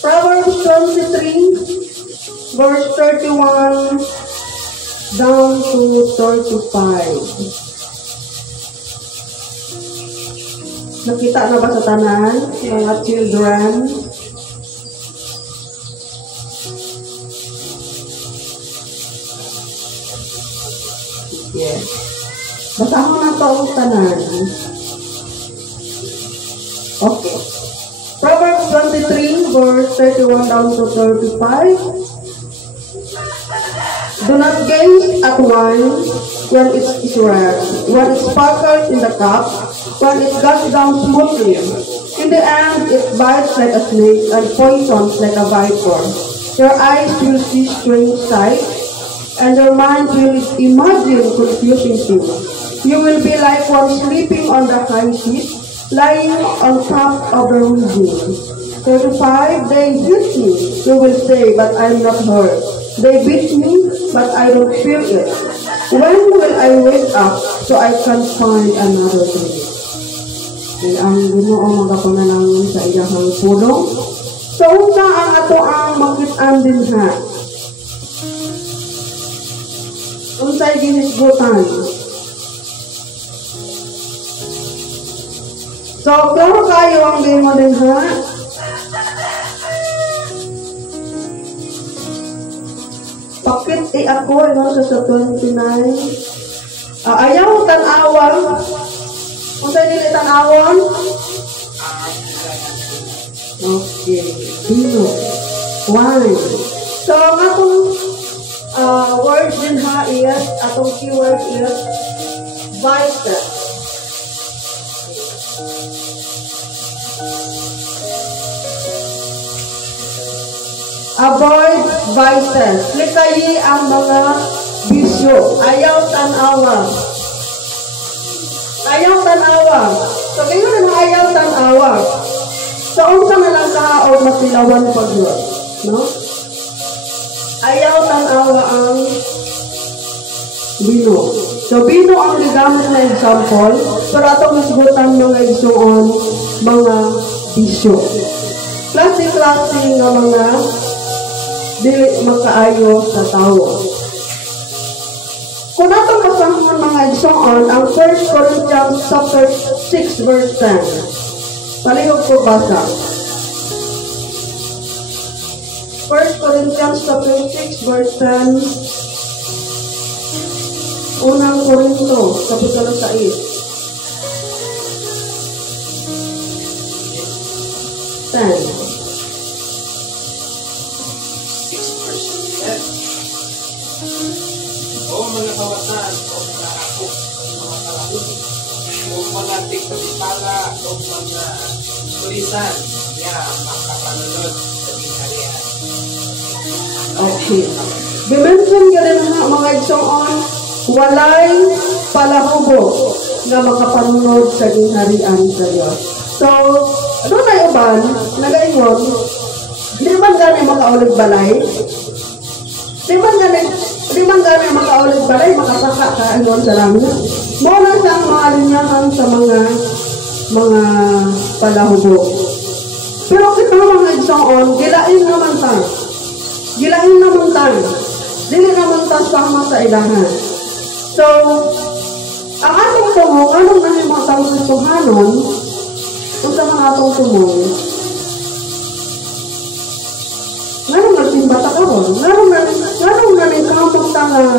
Proverbs 23, verse 31 down to 35. Nakita na ba sa tanan, mga children? Yes. Basahon na ito ang tanan. Okay. Proverbs 23, verse 31 down to 35. Do not gaze at wine when it is red, when it sparkles in the cup, when it goes down smoothly. In the end, it bites like a snake and poisons like a viper. Your eyes will see strange sights, and your mind will imagine confusing things. You will be like one sleeping on the high seat, lying on top of the region. 35, they hit me, you will say, but I am not hurt. They beat me, but I don't feel it. When will I wake up so I can find another day? Ang Ginoo magapanalangin sa iyahang pulong. So, unsa ang ato ang makit-an din ha? Unsay ginisgutan? So, klaro kayo ang gimo din ha? Pakit ako, sa 29. Ayaw tan-awang. Kung sa'yo nila tan-awang? Okay. Bino. Wine. So, ang atong words din ha is, atong keyword is, vices. Avoid vices. Likayi ang mga bisyo. Ayaw tan-awa. Ayaw tan-awa. So, kayo na ayaw tan-awa. So, unsa na lang ka o masilawan pag yun. No? Ayaw tan-awa ang bino. So, bino ang ligamit na example. Pero atong isgutan mga isuon, mga bisyo. Klase-klase nga mga dili makaayo sa tao. Kung nato kasanghan mga igsoon, ang 1 Corinthians chapter 6 verse 10. Palihog ko basa. 1 Corinthians chapter 6 verse 10. Unang Korinto, kapitulo 6. 10. O mga kawatan, o mga ako, mga kalahun, o mga tikpatipala, o mga tulisan, makapanunod sa ginharian. Okay. Dimension ka rin mga igsoon, walay palahubo na makapanunod sa ginharian sa Diyos. So, ano na iban, nagayon, di man gani makaulig balay, di man gani makaulig balay, makasaka ka ayon sa langit. Muna siyang mga linyahan sa mga palahubo. Pero kita mga igsoon, gilain naman tayo. Dili naman tayo sama sa ilahan. So, ang atong tumong, anong nahimotang susuhanon, kung sa mga atong tumong, ngayon nagsimba ta karon, ngayon na nagkampong ta nga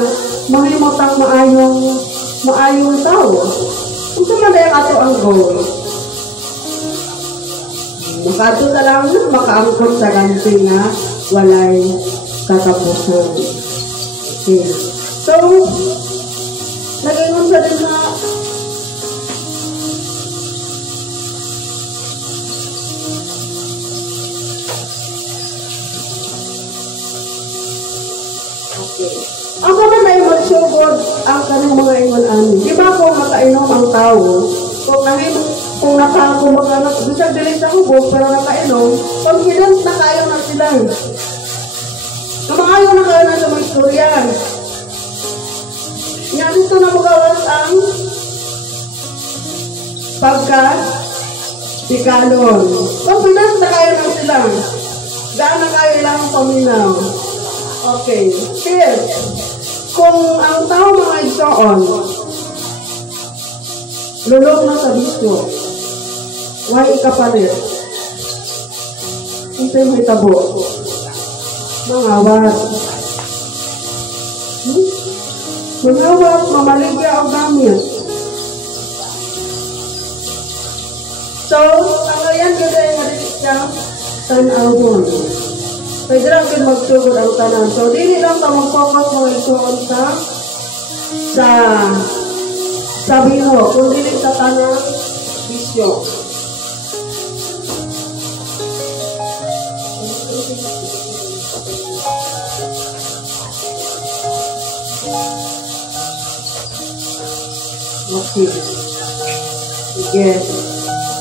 mahimotang maayong tao. Kung sa mga ato ang goal, makato sa langit, makaangkot sa ganti nga walay katapusan. Okay. So, nag-ingon sa din na ako man ay magsugod ang kanang mga ingon-ani. Di ba kung makainom ang tao, kung nakakumakanak, bisag dili sa hubog, pero nakainom, confident na kayo na sila. Namakayo na kayo na sa mga istorya. Nga dito na magawas ang pagka-tikalon. Confident na kayo na paminaw. Okay. Fifth, kung ang tao mga igsoon, lulong na sa bisyo, why ikapalit? Ito yung hitabo. Mangawat. Mangawat, mamaligya ang gamit. So, ang ayan yun ay narinig siya tan-awon. Pwede lang din magsugod ang tanan. So, dili lang ka mag-focus mga isuon sa bino, kundi sa tanan bisyo. Okay. Sige.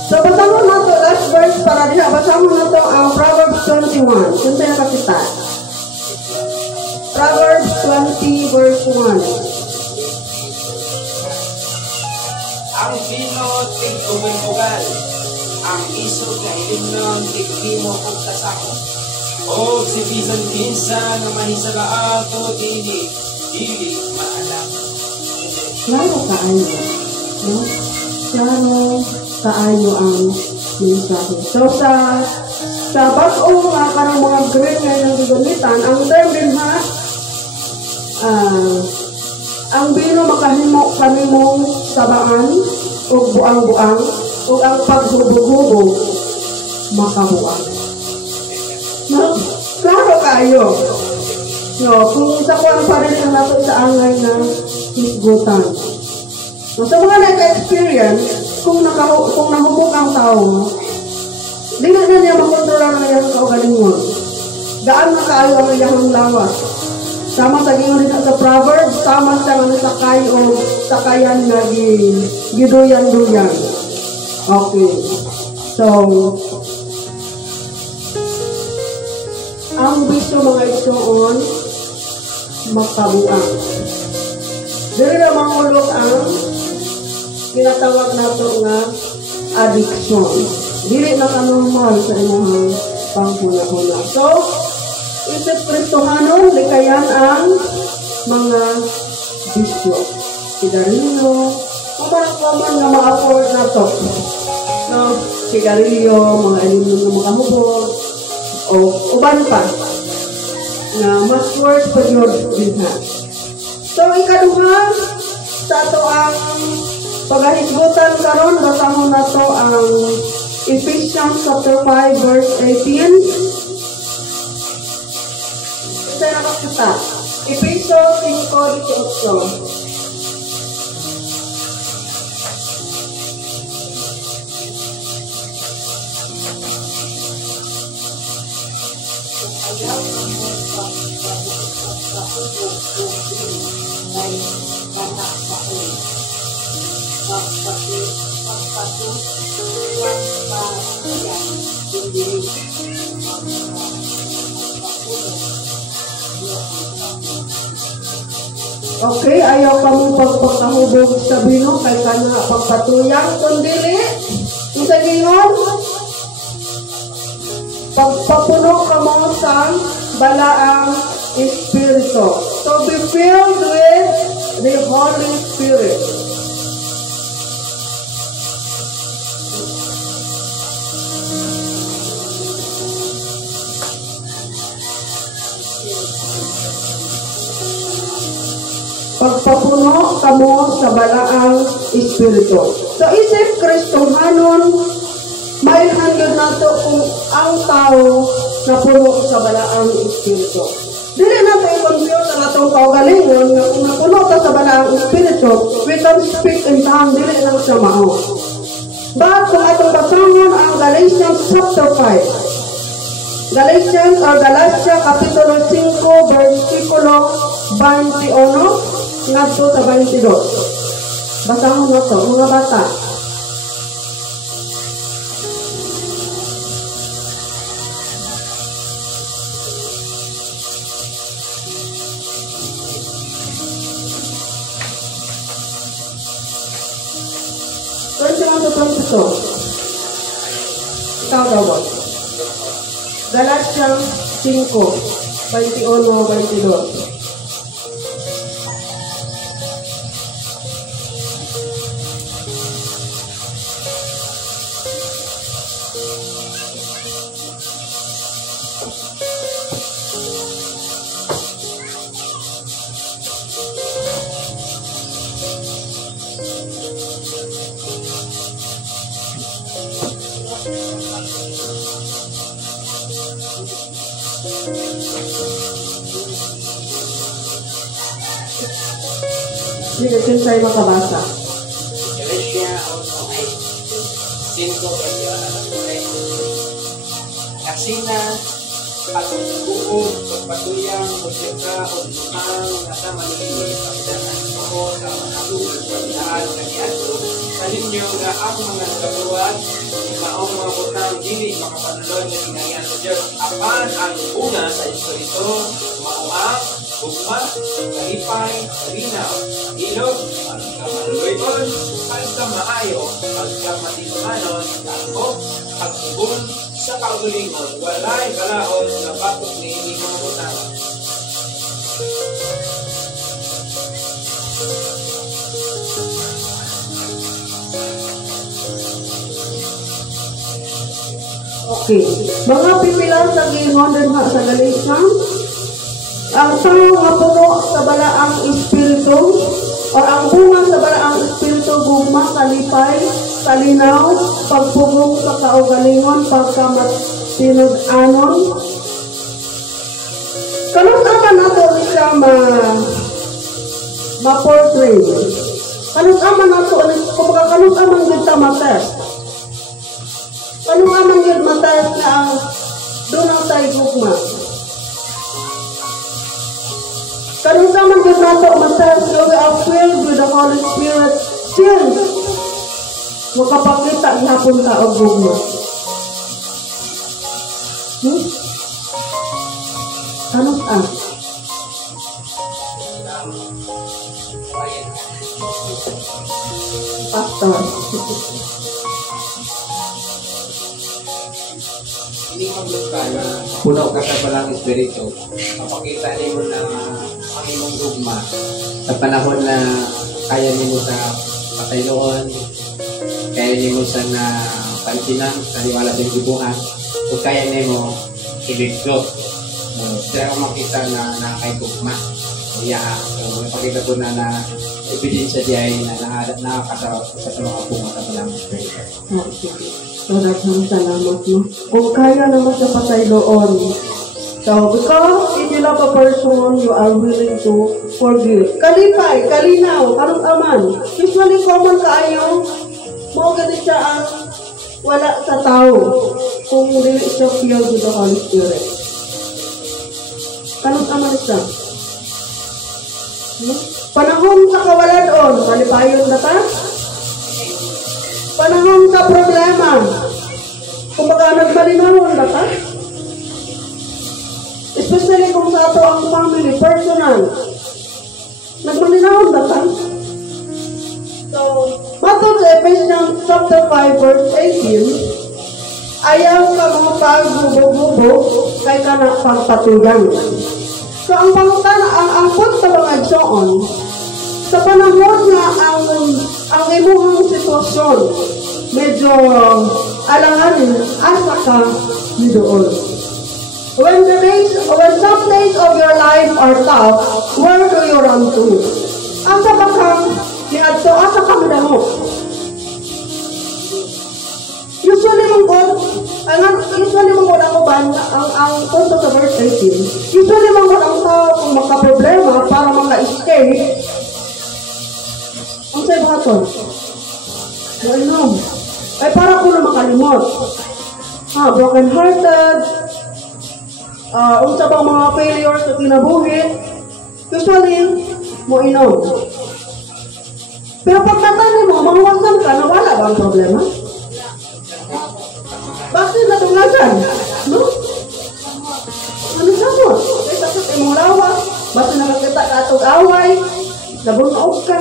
So, basahon na ito, last verse para diha. Basahon na ito ang Proverbs 21. Kung sa'yo nakakita. Proverbs 20 verse 1. Ang bino tig-ugal-ugal, ang isog na ilimnon tig-limo kong kasako. O si bisan-binsan na mahisalaato dili maalam. Klaro kaayo. No? Klaro kaayo ang mensahe. So, sa bag-o nga karang mga grade ngayon ng gagamitan, ang term din ha, ang bino makahimo kami mong sabaan o buang-buang o ang paghubog-hubog makabuang. No? Klaro kayo. No, kung sa kuwan pa rin ang nato sa angay na hisgutan. No, sa mga nag-experience, kung nahubog ang tao, di na niya makontrola na yan kaugalingon. Daan na kaayo ang iyahang lawas. Sama sa gingon nito sa Proverbs, sama sa mga sakay o sakayan na giduyan-duyan. Okay. So, ang bisyo mga igsoon, makabuang. Dili na mangulog ang tinatawag nato nga addiction. Dili na ka-normal sa inyong panghuna-huna. So, isip Kristohanon, likayan ang mga bisyo. Sigarilyo, common nga ma-afford na to. No, sigarilyo, mga ilimnon ng mga hubog, o uban pa, na mas worth for your business. So, ikaduha, sa ito ang paghahisgutan karon basahon na to ang Ephesians chapter 5 verse 18. Isa na kakita. Ephesians 5:18. Okay, ayaw kami pagpagkahubog sa bino kay kana pagpatuyang kundili. Isa gingon, pagpapuno ka mo sa balaang Espiritu. So be filled with the Holy Spirit. Pagpapuno kamo sa balaang Espiritu. So isip Kristohanon, may hanggang nato kung ang tao na puno sa balaang Espiritu. Dili na tayo confuse ang atong kaugalingon na kung napuno ta sa balaang Espiritu, we can speak in tongues, dili lang siya mao. But kung atong basahon ang Galatians chapter 5, Galatians or Galatia kapitulo 5 versikulo 21 ngadto sa 22. Basahon na to mga bata. Verse 1 to 22. Ikaw daw ba? Galatians 5, 21-22. Hindi kasi tayo makabasa. Galatia 5, kasi na pagbuong, pagpatuyang, pagsyaka, o lumang nasa maliliit, pagdanan mo sa manatulog, pagdaan na niyato, sa ninyo na ang mga nagatuwad, maong mga butang, dili makapanulod na ginagayan sa Diyos. Apan ang una sa Espiritu, mauang, ugma, kalipay, kalinaw, ilog, pagkamaluloyon, pagkamaayo, pagkamatinumanon, takbo, pagtubon, sa kaugalingon, walay balaod na batok ni inyong mga butang. Okay. Mga pipilang sa gingon din nga sa Galatians, ang tao nga puno sa balaang espiritu o ang bunga sa balaang espiritu gugma, kalipay, kalinaw, pagpugong sa kaugalingon, pagkamatinud-anon. Kanong ama nato siya ma-portray. Kanong ama nato, kumbaga kanong ama kita matest. Kanong ama yun matest na ang doon tayo gugma. Kanong naman yun nato matest na we are filled with the Holy Spirit since makapakita ihapon ka o gugma. Kanong Pastor. Hindi maglukay, puno ka sa balang espiritu. Mapakita niyo na ang imong gugma sa panahon na kaya niyo sa patayloon, kaya niyo sa na pansinan, sa liwala sa gibuhan, o kaya niyo ibigto. Kaya makita na nakakay-gugma. Kaya, mapakita ko na ebidensya diay na nakakasarap sa mga bunga sa balang espiritu. Maraming salamat, no? Kung kaya naman sa patayloon. So, because if you love a person, you are willing to forgive. Kalipay, kalinaw, anong aman. Usually, common kaayo, mo ganit siya ang wala sa tao kung hindi siya filled with the Holy Spirit. Anong aman siya? Panahon sa kawalan-on, malipayon na ta? Panahon sa problema, kung baka nagmalinahon ba ka? Especially kung sa ato ang family, personal, nagmalinahon ba ka? So, matod sa Ephesians chapter 5 verse 18, ayaw ka mga pag-bubog-bubog kay ka na pagpatugang. So, ang pangutana, ang punta mga igsoon, sa panahon nga ang imuhang sitwasyon medyo alanganin, asa ka ni doon. When some days of your life are tough, where do you run to? Asa ba kang niadto, asa ka madamo? Usually mong ako ba ang punto sa verse 18, usually mong ang tao kung makaproblema para maka-escape. Ang sa'yo ba ito? Ay para ko na makalimot. Broken-hearted, unsa bang mga failures sa kinabuhi, usually, mo inom. Pero pag natanay mo, mahuwasan ka, nawala ba ang problema? Bakit natunglasan? No? Ano sa mo? Kaya sakit imong lawa, basta nakakita ka atong away, nabunaog ka.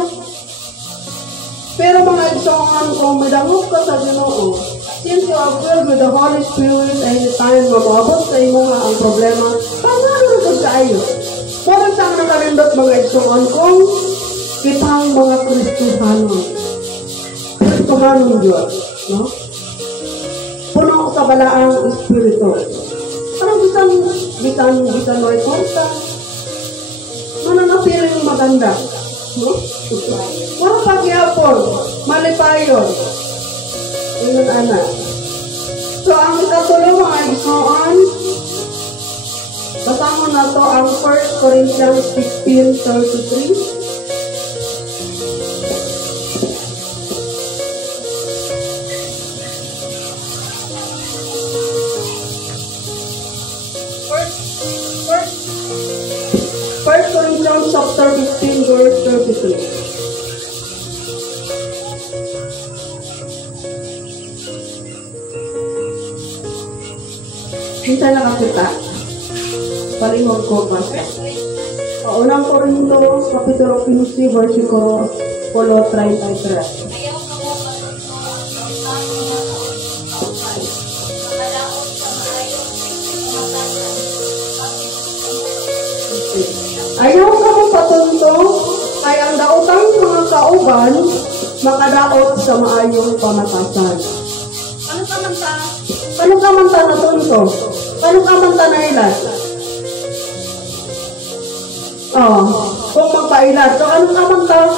Pero mga igsongan kung madangog ka sa Ginoo, Since you are filled with the Holy Spirit, anytime mababot sa imo nga ang problema, pangarod kayo. Muna siyang nakarindot mga igsoon kung kitang mga Kristohanon. Kristohanon Diyos. No? Puno sa balaang Espiritu. Parang bisan mo ikonta. Mananapiling maganda. No? Puro pagyapon, malipayon. Ayun, anak. So, ang ikatulo mga igsoon, basahon na to ang 1 Corinthians 16:33. First Corinthians chapter 15 verse 33. Hinta na kita. Palingog ko kasi. Unang Corinto, Kapitulo 15, versikulo 33. Ayaw ka mong patunto, ay ang daotang mga kauban, makadaot sa maayong pamatasan. Ano ka man ta natunto? Ano ka man ta nailat? Kung magpailat. So, ano ka man ta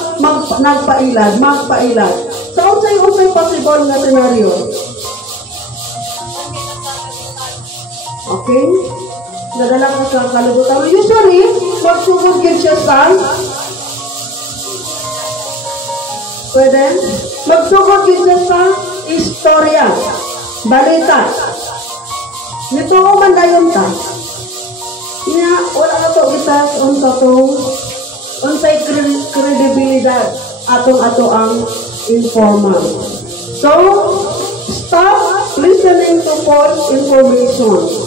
magpailat? So, unsay possible na senaryo? Okay? Nadala ko sa kalibutan. Usually, magsugod yun siya sa pwede? Magsugod yun siya sa istorya. Balita. Nito ko man dayon ta. Wala na to itas unsay kredibilidad ato ang informal. So, stop listening to false information.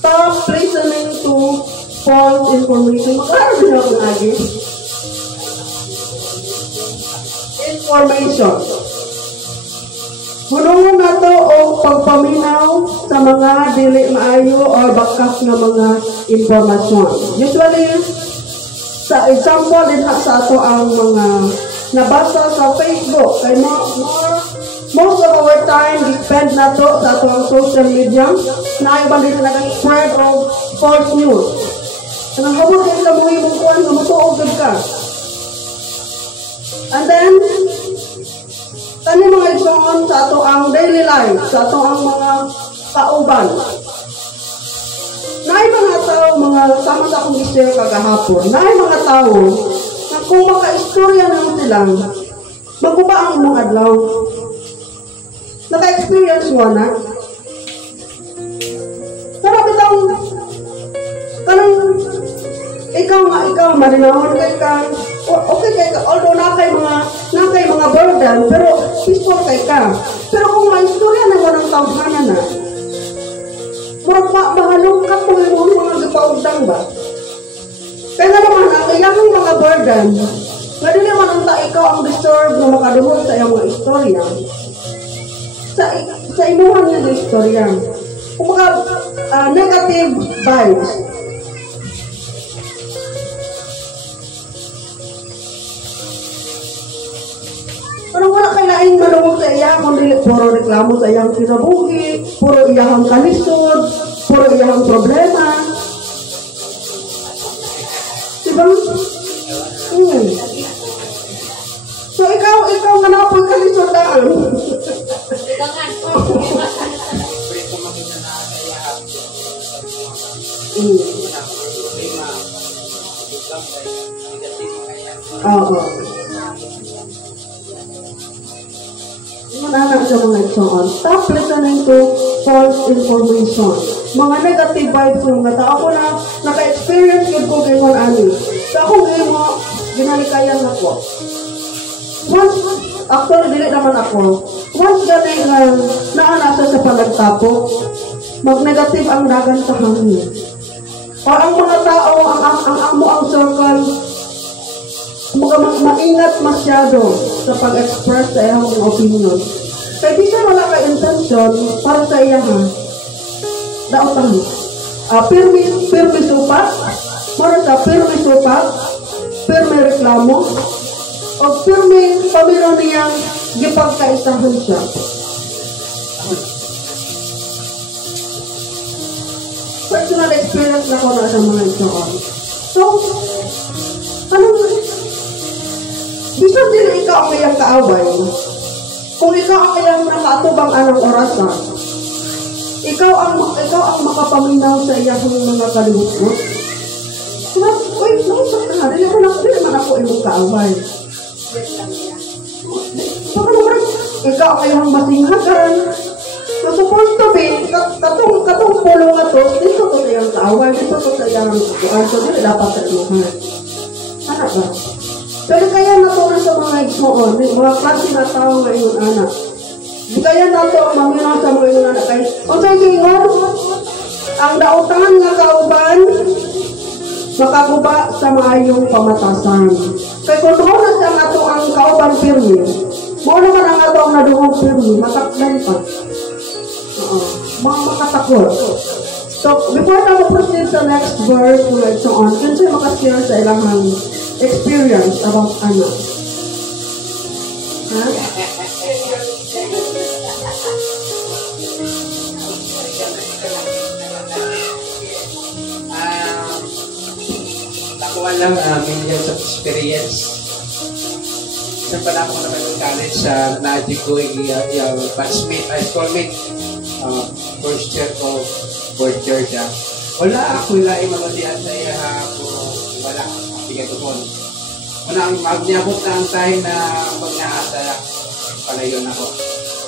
Stop listening to false information. Magkano din ako lagi? Information. Hunungan na to o pagpaminaw sa mga dili maayo o bakas na mga informasyon. Usually, sa example din sa ato ang mga nabasa sa Facebook. Kaya most of our time, spend na to sa ato ang social media na iba din na nag-spread of false news. Nang habot din ka mong imong kuhan, matuog ka. And then, tani mga igsoon sa ato ang daily life, sa ato ang mga kauban. Naay mga tao, mga sama sa akong i-share kagahapon, naay mga tao na kung maka-istorya naman silang, magkuba ang mong adlaw. Naka-experience mo na. Pero bitang, ikaw, marinahon kay ka, okay kay ka, although nakay mga burden, pero peaceful kay ka. Pero kung may istorya na walang tawhanan na, murag mahalungkat mo yung mga gipaugdang ba? Kaya naman, ang iyang mga burden, nga din naman ang ikaw ang deserve na makadungog sa iyang mga istorya. Sa imuhan niya ng istorya. Kung mga negative vibes, parang wala kailaing malungog sa iya, kundi puro reklamo sa iyang kinabuhi, puro iyahang kalisod, puro iyahang problema. Diba? So, ikaw manapoy kalisod daan. Oo. Mananang sa mga igsoon. Stop listening to false information. Mga negative vibes yung nga tao ko na naka-experience yun ko gayon ani. Sa akong gayon mo, ginalikayan ako. Once, actually, dili naman ako. once gani nga naanasa sa panagtapok, mag-negative ang dagan sa hangin. O ang mga tao, ang mo ang circle, maingat masyado sa pag-express sa iyang opinion. Kaya di siya wala ka intention para sa iya ha. Daotan mo. Pirmi supat, mara sa pirmi supat, pirmi reklamo, o pirmi pamiro niyang gipagkaisahan siya. Personal experience na ko na sa mga ito. So, bisa din ikaw ang iyang kaaway. Kung ikaw ang iyang nakaatubang anong orasan, ikaw ang makapaminaw sa iyang mga kalimutan. Uy, nakusak na nga. Dili naman ako iyong kaaway. Baka naman, ikaw ang iyang masinghagan. So, supposed to be, katong pulong nga to, dito ko sa iyang kaaway, dito ko sa iyang kukuan. So, dili dapat sa iluhan. Ano ba? Pero kaya na to sa mga igsoon, mga klase na tao ngayon, anak. Di kaya na to ang maminaw sa mga ngayon, anak. Kaya, o sa ingon, ang dautangan nga kauban, makaguba sa maayong pamatasan. Kaya kung doon na siya nga to ang kauban pirmi, mo naman ang nga to ang naduhong pirmi, matakdan pa. Mga makatakot. So, before na proceed sa next verse, and so on, yun siya makashare sa ilang experience about ano. Ha? Nakuha lang millions of experience. Isang pala ako naman ng college sa natin ko yung batchmate, schoolmate, first year ko, fourth year siya. Wala ako lang yung mga diyan sa iya wala. Bigay ko po. Unang magniabot na ang time na pag-naasa pala yun ako.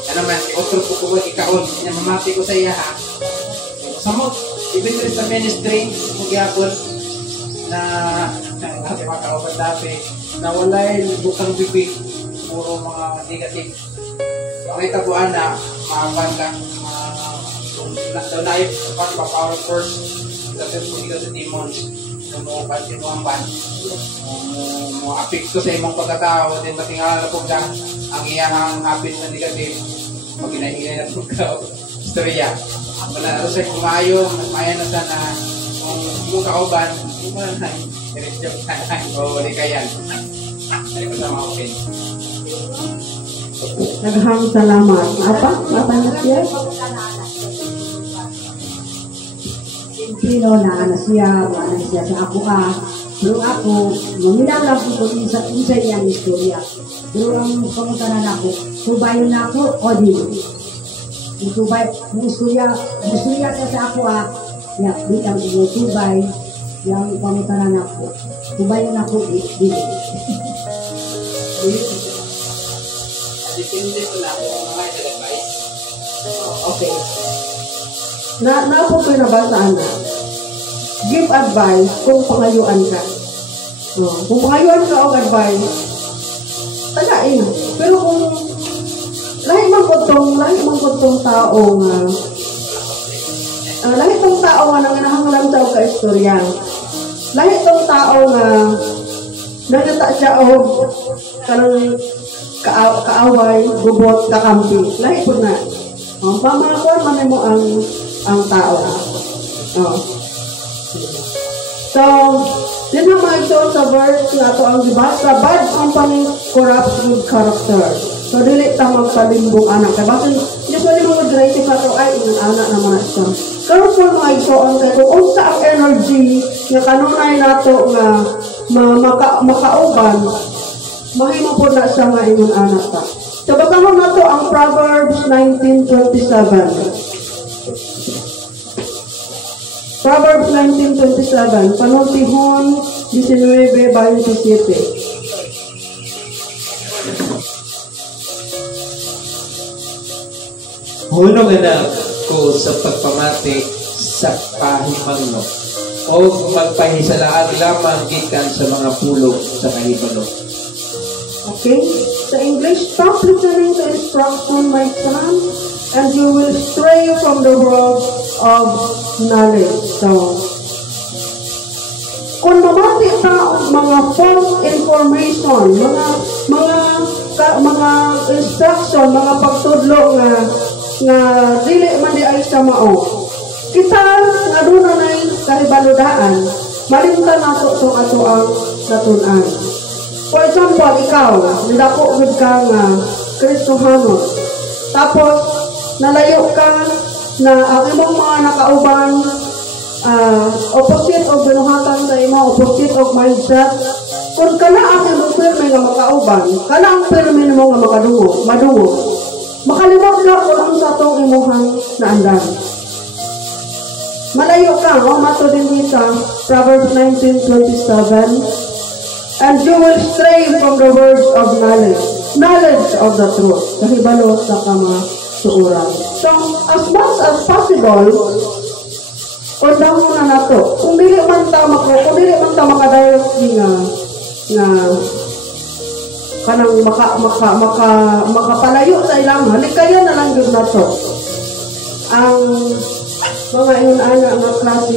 Yan naman, otro po ko ikaon. Mamati ko sa iya ha. Samot, even rin sa ministry, magyapon na natin mga kauban dati na wala'y bukang bibig, puro mga negative. Ang itabuan na, maaban ka, daw na yung power force, dapat mo ikaw sa demons, na mo pansin mo ang ban, mo apik ko sa imong pagkatao, din matingalan na po ka, ang iyahang habit na negative, maginahinay na po ka, istorya. Wala na sa kumayo, maya na sana, kung mong kauban, wala na, i-reject ka na, o wali ka yan. Dali ko sa mga open. Naghang salamat. Apa? Apa na siya? Sino na siya, wala siya sa ako ka. Pero ako, luminaw lang ko sa niyang istorya. Pero ang pangutanan ako, subayon na ako, o di. Yung istorya sa ako di kang subay, yung pangutanan ako. Subayon ako, di. Depende po na ako mga advice. Okay. Na po pinabasaan na. Give advice kung pangayuan ka. Kung pangayuan ka o advice, tagain. Pero kung lahi man po tong tao nga lahi tong tao nga nanganahanglan sa og kaistorya. Lahi tong tao nga nagata siya og kanang kaaway, gubot, kakampi. Lahi po na. Pamakuan man mo ang tao. So, din na mag-show sa verse na ito ang dibasa, bad company corrupts good character. So, dili ta magpalimbong anak. Kaya bakit, usually mga grade ka ito, ay, yung anak naman na siya. Pero po mga igsoon kayo, kung unsa ang energy na kanunay na ito nga makauban, mahimo po na siya nga inyong anak ta. So, basahon na ito ang Proverbs 19:27. Proverbs 19:27, Panultihon 19:27. Hunong anak ko sa pagpamati sa pahimangno o magpahisalaan lamang gikan sa mga pulong sa kahibalo. Okay? Sa English, stop listening to instruction, my son, and you will stray from the world of knowledge. So, kung mamati ta og mga false information, mga instruction, mga pagtudlo nga dili man di ay sa mao. Kita nga duna nay kahibaludaan, malimtan nato tong ato ang natun-an. For example, ikaw, nidako gud ka nga Kristohano. Tapos nalayo ka na ang imong mga nakauban opposite of binuhatan sa imo, opposite of mindset. Kung kana ang imong pirme nga makauban, kana ang pirme mo nga madungo, makalimot ka kung ang sa itong imuhang naandan. Malayo ka, mato din dito, Proverbs 19:27, and you will stray from the words of knowledge of the truth. Kahibalo sa kamasuuran. So, as much as possible, undang mo na nato. Kung dili man ta maka-direct nga kanang makapalayo sa ilang halikayan na lang yun nato. Ang mga iyon-ana nga klase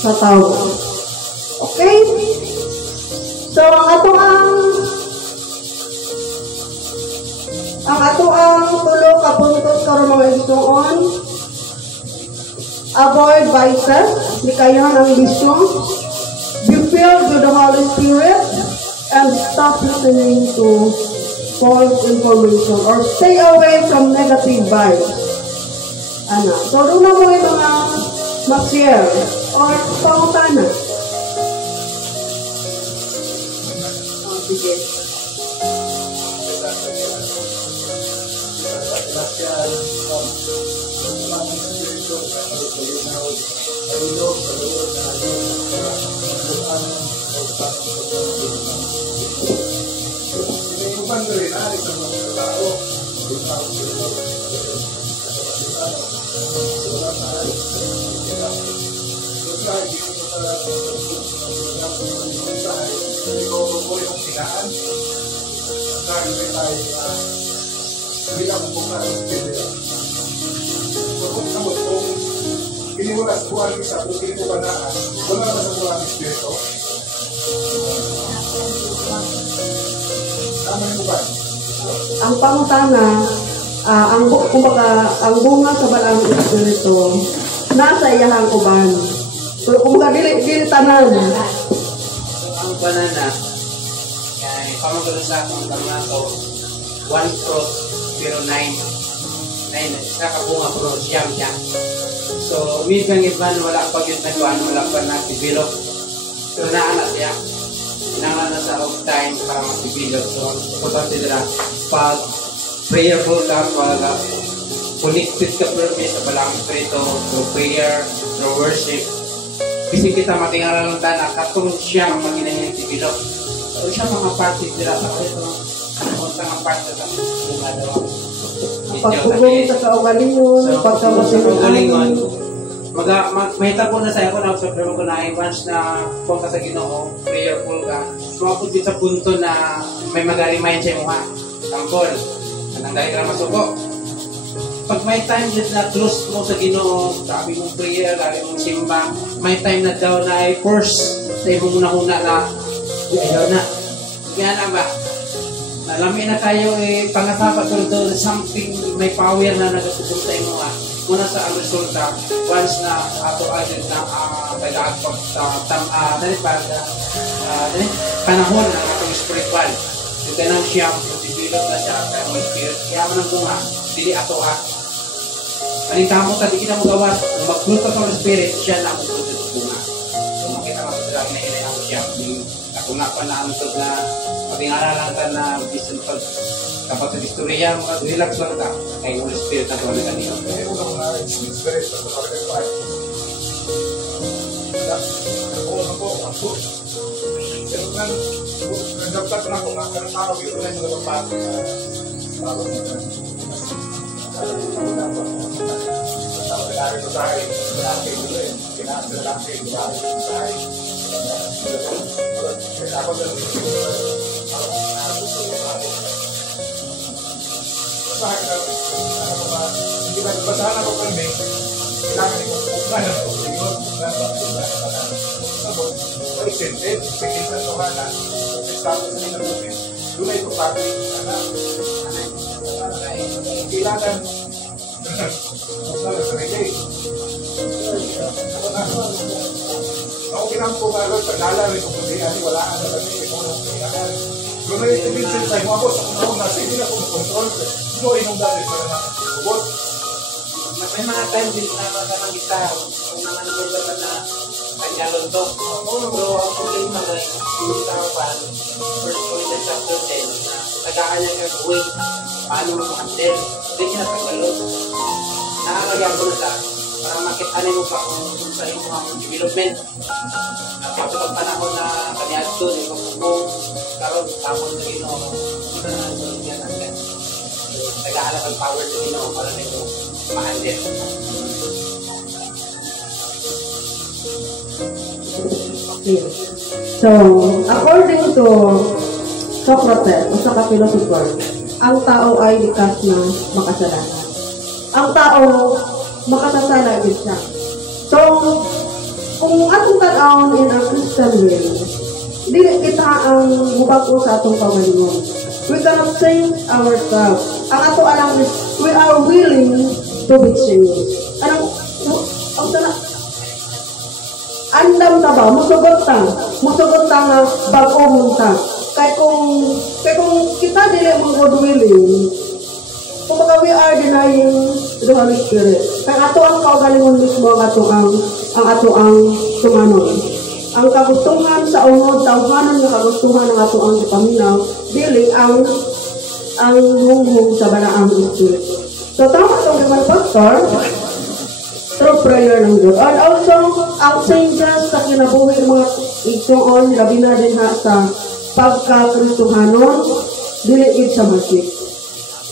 sa tao. Okay? So, ang ato ang tulo ka puntos karon mga igsoon. Avoid vices, likayan ang bisyo. Be filled with the Holy Spirit and stop listening to false information or stay away from negative vibes. Ana. So, doon na mo yung mga mag-share or pangutana. Sige. Ini mo lang buwan isa kung hindi mo banaan, wala na sa buwan Espiritu. Tama mo ba? Ang pangutana, ang bunga sa balang Espiritu, nasa iyahang uban. So, kumbaga, dili tanan. Ang banana, pamagalo sa akong kamato, 1 fruit, pero 9 sa kabunga, pero siyam siya. So, minsan iban, wala pag yung nagwan, wala pa nag-develop. So, naana siya. Inangan na sa off time para mag-develop. So, importante nila, pag prayerful ka, pag connected ka sa balang Espiritu, through prayer, through worship, kasi kita matingala lang na katong siyang maginang develop. So, siya mga parties nila sa ito, mga parties sa bunga daw. Pagpugong sa kaugalingon, pagkamasinungalingon, mahita po na sa'yo ko na observe ko na once na punta sa Ginoo, prayerful ka, sumapot din sa punto na may mag-remind sa'yo mo ha, tampol, anong dahil ka na masuko. Pag may time din na close mo sa Ginoo, sabi mong prayer, sabi mong simba, may time na daw na ay force sa imong muna na ayaw na. Kaya na ba? Alamin na tayo pangatapa doon something may power na nagsusunta mo ha. Muna sa ang resulta, once na ato agad na kailangan panahon ng atong spiritual. Yung ganang siya, develop na siya at may spirit. Kaya man ang bunga, dili ato ha. Aling tamo ta, di kita mo gawas. Kung magpunta sa spirit, siya na ang magpunta sa bunga. So makita mo sa lagi na inay ako siya. Ako nga pa na antod na pag-ingaralan ka na kapag sa istorya, relax lang ka. Kay Holy Spirit na tuwala ka niyo. Kaya ko lang na Spirit sa kapag-ingaralan. Ako. Pero kan, nagdaptat na ako nga karang yun na yung napapati na tawag mo na. Tawag ko tayo, malaki mo rin. kinakalaki, bahay. Ako na hindi ba basahan ako kami, kailangan ko kung tapos, sentence, sa Tohana, estado sa nila movement, doon ay pagpapalik kailangan sa relay. Ako kinang po ba rin, pag-lalari ko kung wala ka na kasi kailangan. Doon ay tuminsin sa mga boss, ako na hindi na kumukontrol. So, inong dati sa mga robot. May mga time din na mga kita, kung naman naman na kanyalon to. So, ang problema ba, yung tawag, first point and chapter 10, na nag-aanyang gagawin, paano mo handle. Hindi siya nagkagalot. Nakakagyan ko na sa, para makitanin mo pa kung sa iyong mga development. At sa panahon na kaniyad to, di ba kung karoon, tapon na ino, yan hanggang. Nag-aalap ang power na ino para na ito ma-handle. Okay. So, according to Socrates, o sa philosopher, ang tao ay likas na makasalanan. Ang tao, makasasala din siya. So, kung atong tanawon in a Christian way, dili kita ang mubag-o sa atong pagalingon. We cannot change ourselves. Ang ato alam is, we are willing to be changed. Anong, ang sana, andam ta ba? Musugot ta nga bag-o munta. Kaya kung kita dili mong God willing, kung we are denying the Holy Spirit. Kaya ato ang kaugalingon mismo ang ato ang tumanon. Ang kagustuhan sa unod, tawhanan nga kagustuhan ng ato ang ipaminaw, dili ang hunghong sa banaang Espiritu. So, tama itong mga pastor, through prayer ng Diyos. And also, ang changes sa kinabuhi mga igsoon, labi na din ha sa pagka-Kristohanon, dili gid sa masik.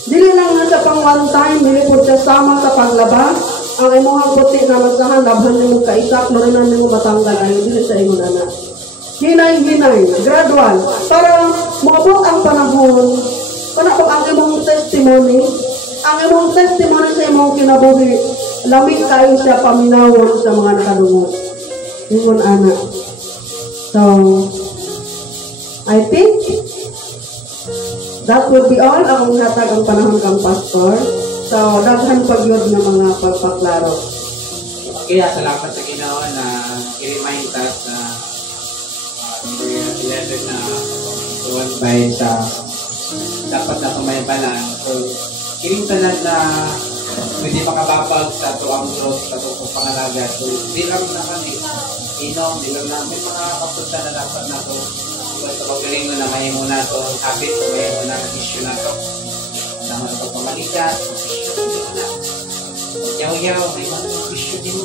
Dili lang nga sa pang one time, dili po siya sama sa paglaba. Ang imuhang puti na magsahan, labhan mo kaisak, marinan mo matanggal, ayaw dili sa imong anak. Hinay-hinay, gradual, para maabot ang panahon, para kung ang imong testimony sa imong kinabuhi, lamig kayo siya paminawon sa mga nakadungog. Imong anak. So, I think that will be all ang hatag ang panahon kang pastor. So, daghan pagyod ng mga pagpaklaro. Kaya salamat sa ginawa na i-remind us na number 11 na tuwan by sa dapat na pumayabalan. So, kirintanan na hindi makababag sa tuwang growth, sa tuwang pangalaga. So, di lang naman inom, di lang namin mga kapunta na dapat na ito. Sa paggaling na may muna ito, habit, may muna ang issue na ito. Naman ito pamalikat, issue na. Yaw-yaw, may mga issue din.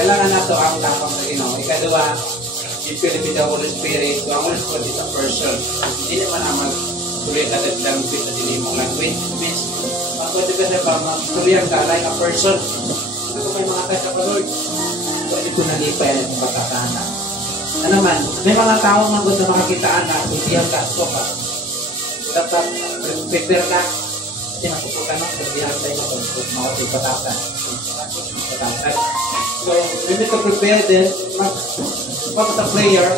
Kailangan na ito ang tapang sa Ginoo. Ikadua, you feel with the Holy Spirit, so ang Holy Spirit is a person. Hindi naman ang magtuloy na language na hindi mong language. Means, pwede ka na ba magtuloy ka like a person. Ito may mga tayo sa Lord. Pwede ko nalipay ang itong batatana. Ano man, may mga tao man gusto makakitaan na hindi ang kaso pa. Dapat prepare ka. Kasi mapuputan mo, sabihan tayo na kung mawag yung batatan. So, we need to prepare din. Mag sa prayer,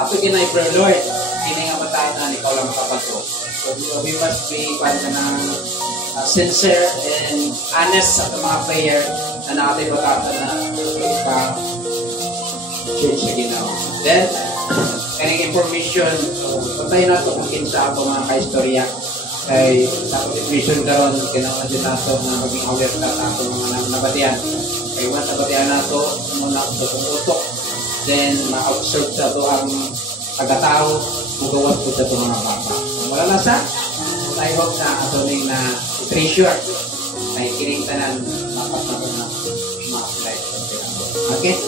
ato kinay prayer, Lord, kini nga batatan, ikaw lang makapato. So, we must be sincere and honest sa mga prayer na natin batatan na ipa-change na ginawa. Then, kaning information, so, patayin nato kung kinsa ako mga kaistorya. Kay sa contribution karon kinahanglan din nato nga maging aware ta sa ato mga nabatian. Kay once nabatian nato muna sa pumutok, then ma-observe sa to ang pagkatao, mugawat po sa mga bata. Wala na sa, I hope na ato ning na treasure ay kining tanan dapat na mga apply. Okay?